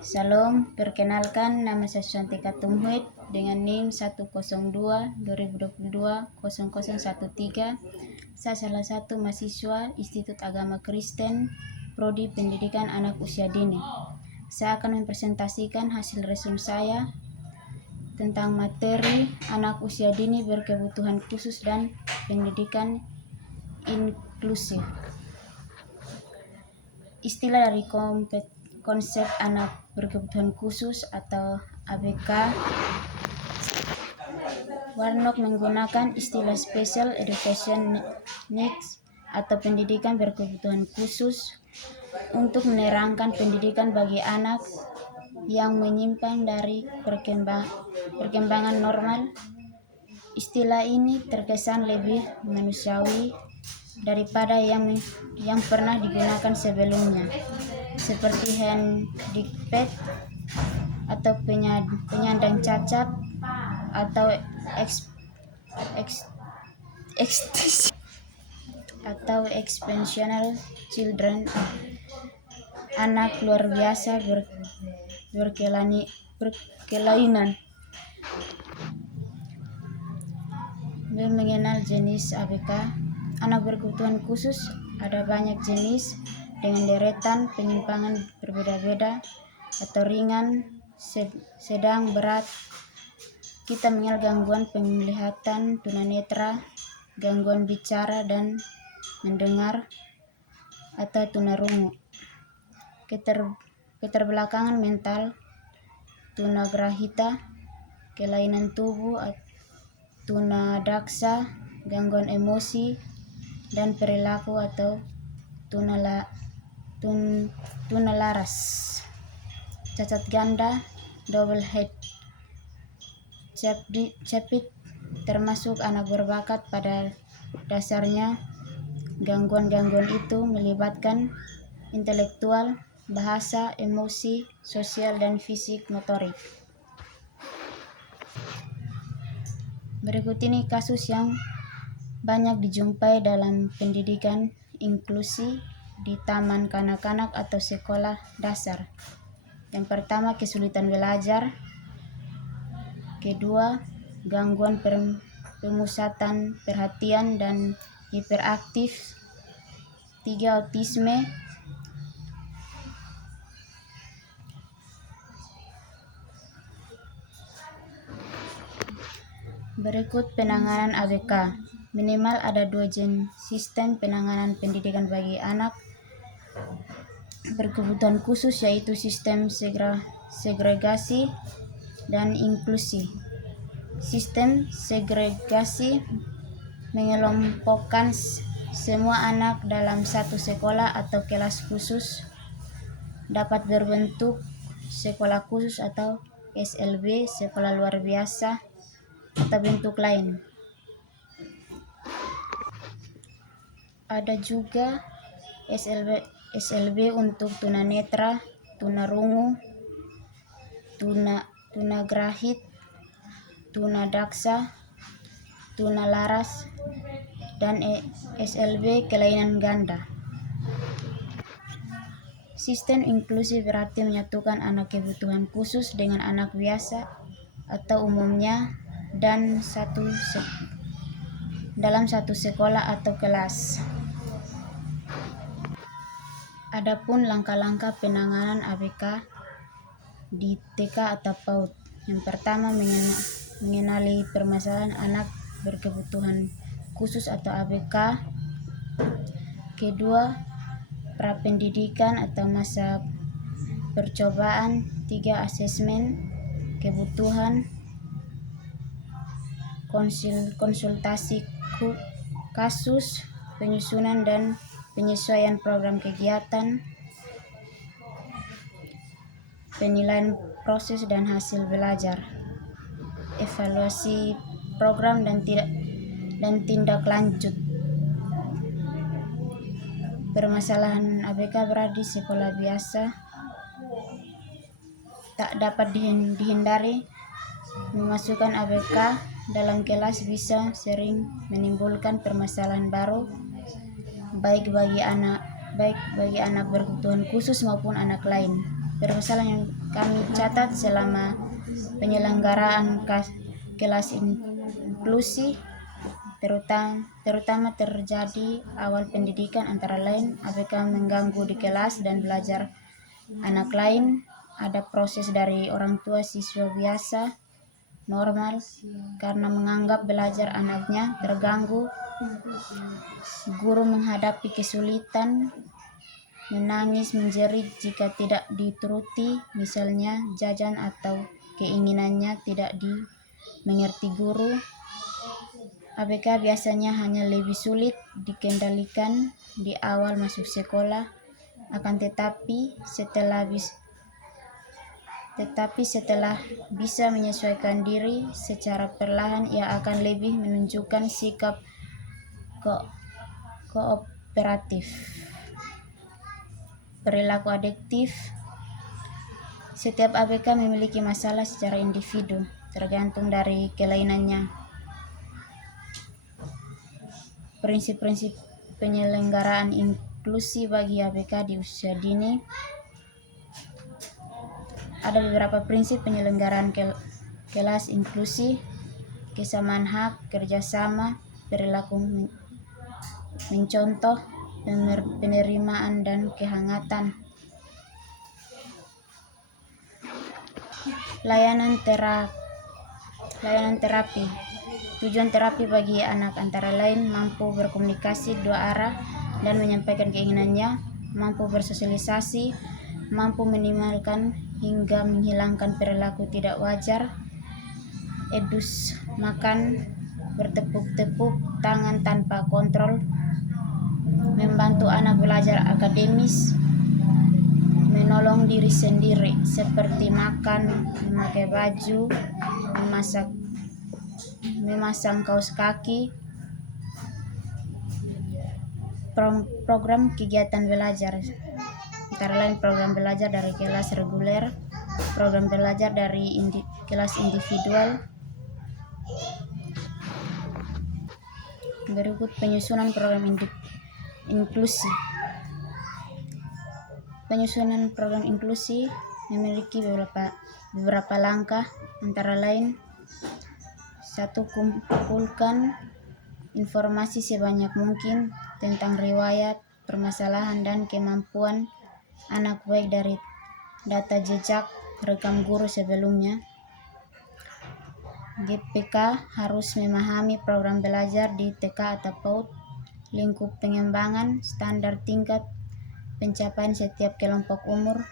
Salam, perkenalkan nama saya Santika Tumhuit dengan NIM 102-2022-0013. Saya salah satu mahasiswa Institut Agama Kristen, Prodi Pendidikan Anak Usia Dini. Saya akan mempresentasikan hasil resume saya tentang materi anak usia dini berkebutuhan khusus dan pendidikan inklusif. Istilah dari konsep anak berkebutuhan khusus atau ABK, Warnock menggunakan istilah Special Education Needs atau pendidikan berkebutuhan khusus untuk menerangkan pendidikan bagi anak yang menyimpang dari perkembangan normal. Istilah ini terkesan lebih manusiawi daripada yang pernah digunakan sebelumnya, seperti handicap atau penyandang cacat atau exceptional children, anak luar biasa berkelainan. Mengenal jenis ABK. Anak berkebutuhan khusus ada banyak jenis dengan deretan penyimpangan berbeda-beda atau ringan, sedang, berat. Kita mengenal gangguan penglihatan, tunanetra, gangguan bicara dan mendengar atau tunarungu, keterbelakangan mental, tunagrahita, kelainan tubuh, tunadaksa, gangguan emosi dan perilaku atau tunalaras, cacat ganda, double head capit, termasuk anak berbakat. Pada dasarnya gangguan-gangguan itu melibatkan intelektual, bahasa, emosi, sosial, dan fisik motorik. Berikut ini kasus yang banyak dijumpai dalam pendidikan inklusi di taman kanak-kanak atau sekolah dasar. Yang pertama, kesulitan belajar. Kedua, gangguan pemusatan perhatian dan hiperaktif. 3, autisme. Berikut penanganan ABK. Minimal ada 2 sistem penanganan pendidikan bagi anak berkebutuhan khusus, yaitu sistem segregasi dan inklusi. Sistem segregasi mengelompokkan semua anak dalam satu sekolah atau kelas khusus, dapat berbentuk sekolah khusus atau SLB, sekolah luar biasa, atau bentuk lain. Ada juga SLB untuk tunanetra, tunarungu, tunagrahit, tunadaksa, tunalaras, dan SLB kelainan ganda. Sistem inklusi berarti menyatukan anak kebutuhan khusus dengan anak biasa atau umumnya dan dalam satu sekolah atau kelas. Adapun langkah-langkah penanganan ABK di TK atau PAUD. Yang pertama, mengenali permasalahan anak berkebutuhan khusus atau ABK. Kedua, prapendidikan atau masa percobaan. 3, asesmen kebutuhan, konsultasi kasus, penyusunan dan penyesuaian program kegiatan, penilaian proses dan hasil belajar, evaluasi program dan tindak lanjut. Permasalahan ABK berada di sekolah biasa tak dapat dihindari. Memasukkan ABK dalam kelas bisa sering menimbulkan permasalahan baru, baik bagi anak berkebutuhan khusus maupun anak lain. permasalahan yang kami catat selama penyelenggaraan kelas inklusi terutama terjadi awal pendidikan, antara lain ABK mengganggu di kelas dan belajar anak lain, ada proses dari orang tua siswa biasa normal karena menganggap belajar anaknya terganggu, guru menghadapi kesulitan, menangis menjerit jika tidak dituruti, misalnya jajan atau keinginannya tidak dimengerti guru. ABK biasanya hanya lebih sulit dikendalikan di awal masuk sekolah, akan tetapi setelah bisa menyesuaikan diri secara perlahan, ia akan lebih menunjukkan sikap kooperatif. Perilaku adiktif. Setiap ABK memiliki masalah secara individu, tergantung dari kelainannya. Prinsip-prinsip penyelenggaraan inklusi bagi ABK di usia dini. Ada beberapa prinsip penyelenggaraan kelas inklusi: kesamaan hak, kerjasama, perilaku mencontoh, penerimaan dan kehangatan. Layanan terapi. Tujuan terapi bagi anak antara lain mampu berkomunikasi dua arah dan menyampaikan keinginannya, mampu bersosialisasi, mampu minimalkan hingga menghilangkan perilaku tidak wajar, makan, bertepuk-tepuk tangan tanpa kontrol, membantu anak belajar akademis, menolong diri sendiri seperti makan, memakai baju, memasang kaos kaki. Program kegiatan belajar, antara lain program belajar dari kelas reguler, program belajar dari kelas individual. Berikut penyusunan program inklusi. Penyusunan program inklusi memiliki beberapa langkah, antara lain: 1. Kumpulkan informasi sebanyak mungkin tentang riwayat, permasalahan, dan kemampuan anak baik dari data jejak rekam guru sebelumnya. GPK harus memahami program belajar di TK atau PAUD, lingkup pengembangan, standar tingkat pencapaian setiap kelompok umur,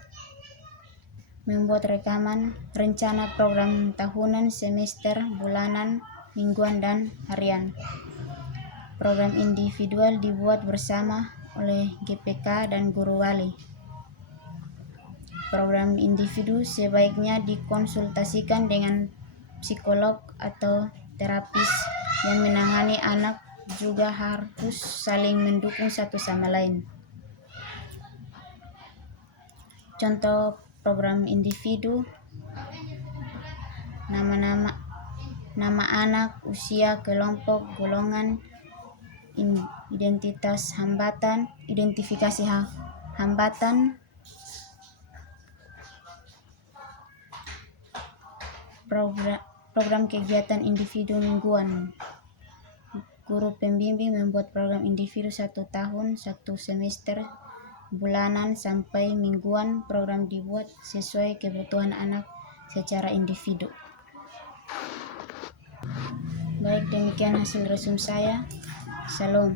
membuat rekaman, rencana program tahunan, semester, bulanan, mingguan, dan harian. Program individual dibuat bersama oleh GPK dan guru wali. Program individu sebaiknya dikonsultasikan dengan psikolog atau terapis yang menangani anak, juga harus saling mendukung satu sama lain. Contoh program individu: nama anak, usia, kelompok, golongan, identifikasi hambatan, program kegiatan individu mingguan. Guru pembimbing membuat program individu 1 tahun, 1 semester, bulanan sampai mingguan. Program dibuat sesuai kebutuhan anak secara individu. Baik, demikian hasil resum saya. Salam.